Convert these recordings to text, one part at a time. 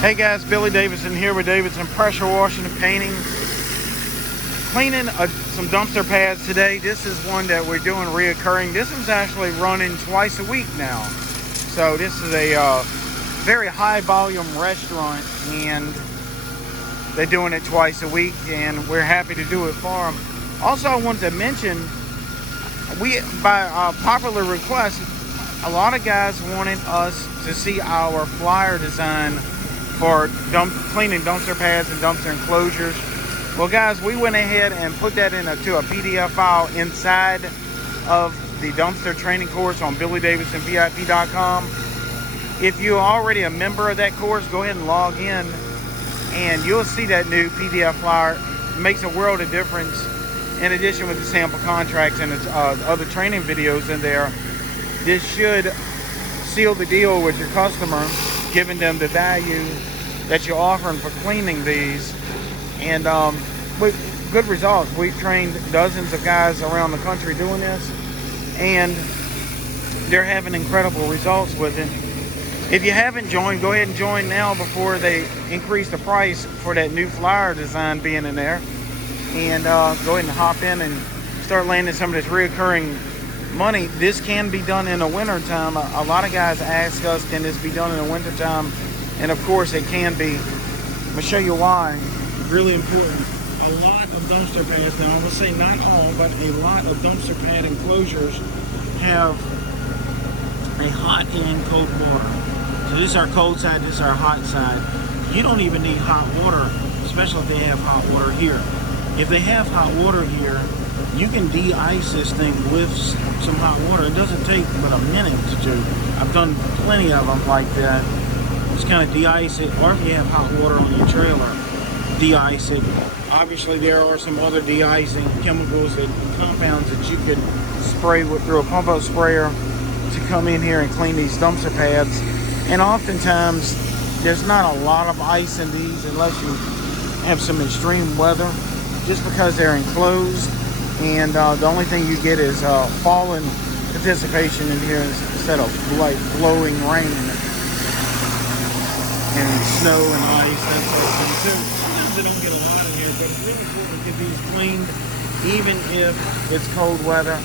Hey guys, Billy Davidson here with Davidson Pressure Washing and Painting. Cleaning some dumpster pads today. This is one that we're doing reoccurring. This one's actually running twice a week now. So this is a very high volume restaurant and they're doing it twice a week and we're happy to do it for them. Also, I wanted to mention, by popular request, a lot of guys wanted us to see our flyer design for cleaning dumpster pads and dumpster enclosures. Well guys, we went ahead and put that into a PDF file inside of the dumpster training course on BillyDavidsonVIP.com. If you're already a member of that course, go ahead and log in and you'll see that new PDF flyer. It makes a world of difference. In addition, with the sample contracts and other training videos in there, this should seal the deal with your customer, giving them the value that you're offering for cleaning these. And with good results. We've trained dozens of guys around the country doing this, and they're having incredible results with it. If you haven't joined, go ahead and join now before they increase the price for that new flyer design being in there. And go ahead and hop in and start landing some of this reoccurring money. This can be done in the winter time. A lot of guys ask us, can this be done in the winter time? And of course it can be. I'm gonna show you why. Really important. A lot of dumpster pads, now I will say not all, but a lot of dumpster pad enclosures have a hot and cold water. So this is our cold side, this is our hot side. You don't even need hot water, especially if they have hot water here. If they have hot water here, you can de-ice this thing with some hot water. It doesn't take but a minute to do. I've done plenty of them like that. Just kind of de-ice it, or if you have hot water on your trailer, de-ice it. Obviously there are some other de-icing chemicals and compounds that you could spray through a pump out sprayer to come in here and clean these dumpster pads. And oftentimes there's not a lot of ice in these unless you have some extreme weather, just because they're enclosed. And the only thing you get is falling participation in here instead of like blowing rain and snow and ice, that sort of thing too. Sometimes they don't get a lot in here, but it's really important to get these cleaned even if it's cold weather.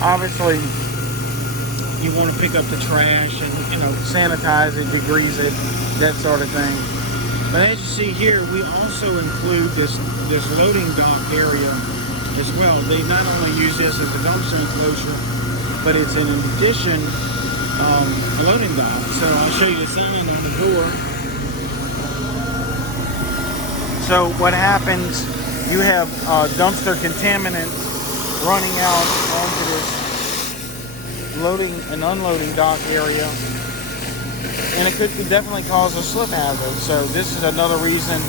Obviously, you want to pick up the trash and, you know, sanitize it, degrease it, that sort of thing. But as you see here, we also include this loading dock area as well. They not only use this as a dumpster enclosure, but it's in addition a loading dock. So I'll show you the sign on the door. So what happens, you have dumpster contaminants running out onto this loading and unloading dock area, and it could definitely cause a slip hazard. So this is another reason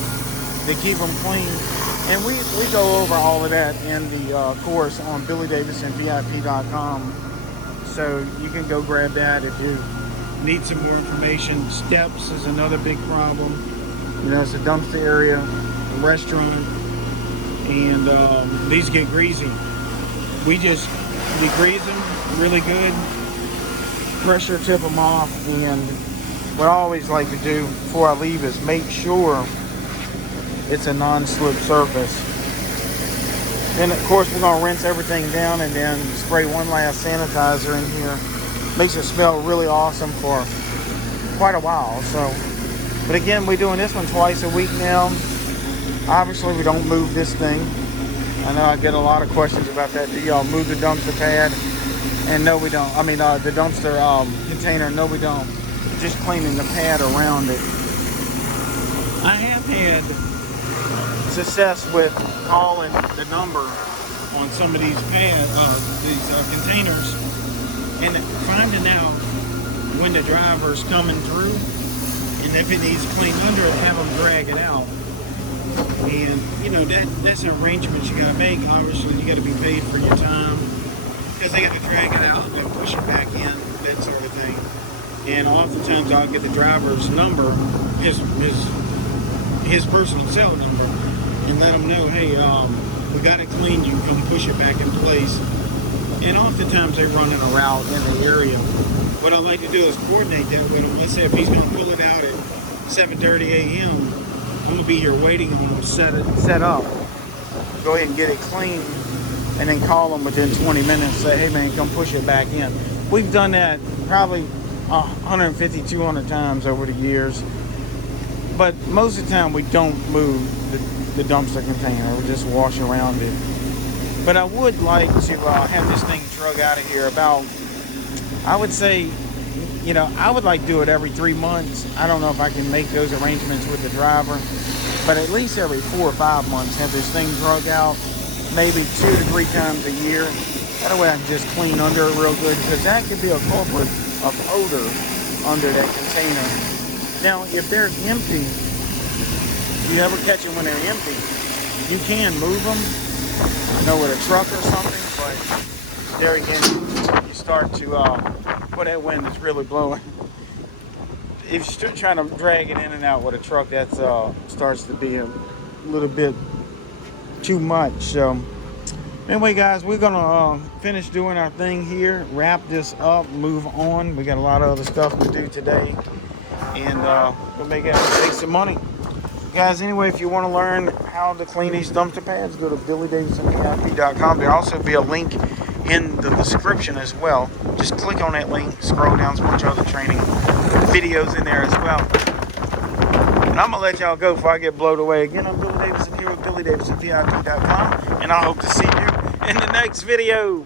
to keep them clean. And we go over all of that in the course on BillyDavidsonVIP.com. So you can go grab that if you need some more information. Steps is another big problem. You know, it's a dumpster area, a restaurant, and these get greasy. We degrease them really good, pressure tip them off, and what I always like to do before I leave is make sure it's a non-slip surface. Then of course we're gonna rinse everything down and then spray one last sanitizer in here. Makes it smell really awesome for quite a while. So, but again, we're doing this one twice a week now. Obviously we don't move this thing. I know I get a lot of questions about that. Do y'all move the dumpster pad? And no, we don't. I mean the dumpster container, no we don't. Just cleaning the pad around it. I have had success with calling the number on some of these containers and finding out when the driver's coming through, and if it needs cleaned under it, have them drag it out. And you know, that's an arrangement you gotta make. Obviously you gotta be paid for your time, because they gotta drag it out and then push it back in, that sort of thing. And oftentimes I'll get the driver's number, his personal cell number, and let them know, hey, we got it cleaned, you can push it back in place. And oftentimes they run in a route in the area. What I like to do is coordinate that with him. Let's say if he's going to pull it out at 7:30 a.m. I'm gonna be here waiting on them to set up. Go ahead and get it clean, and then call them within 20 minutes. Say, hey man, come push it back in. We've done that probably 150, 200 times over the years. But most of the time we don't move the dumpster container. We just wash around it. But I would like to have this thing drug out of here about, I would say, you know, I would like to do it every 3 months. I don't know if I can make those arrangements with the driver, but at least every 4 or 5 months have this thing drug out, maybe 2 to 3 times a year. That way I can just clean under it real good, because that could be a culprit of odor under that container. Now, if they're empty, you ever catch them when they're empty, you can move them, I know, with a truck or something, but there again, you start to, well, that wind is really blowing. If you're still trying to drag it in and out with a truck, that starts to be a little bit too much. So anyway, guys, we're gonna finish doing our thing here, wrap this up, move on. We got a lot of other stuff to do today, and we'll make some money. Guys, anyway, if you want to learn how to clean these dumpster pads, go to BillyDavidsonVIP.com. There'll also be a link in the description as well. Just click on that link, scroll down, some bunch of other training videos in there as well. And I'm gonna let y'all go before I get blown away. Again, I'm Billy Davidson here with BillyDavidsonVIP.com, and I hope to see you in the next video.